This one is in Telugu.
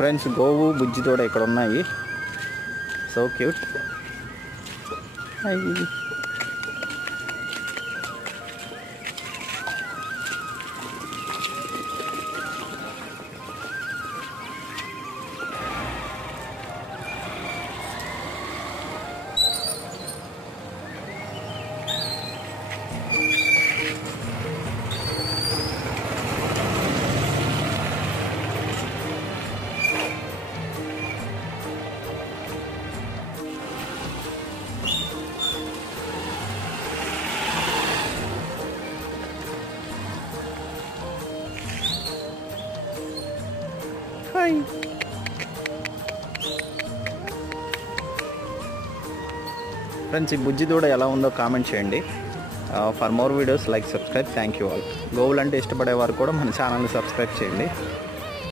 ఫ్రెండ్స్ గోవు బుజ్జి తోడ ఇక్కడ ఉన్నాయి. So cute. హాయ్. ఫ్రెండ్స్ ఈ బుజ్జి దూడ ఎలా ఉందో కామెంట్ చేయండి. For more videos like subscribe. Thank you all. గోవులు అంటే ఇష్టపడేవారు కూడా మన ఛానల్ని సబ్స్క్రైబ్ చేయండి.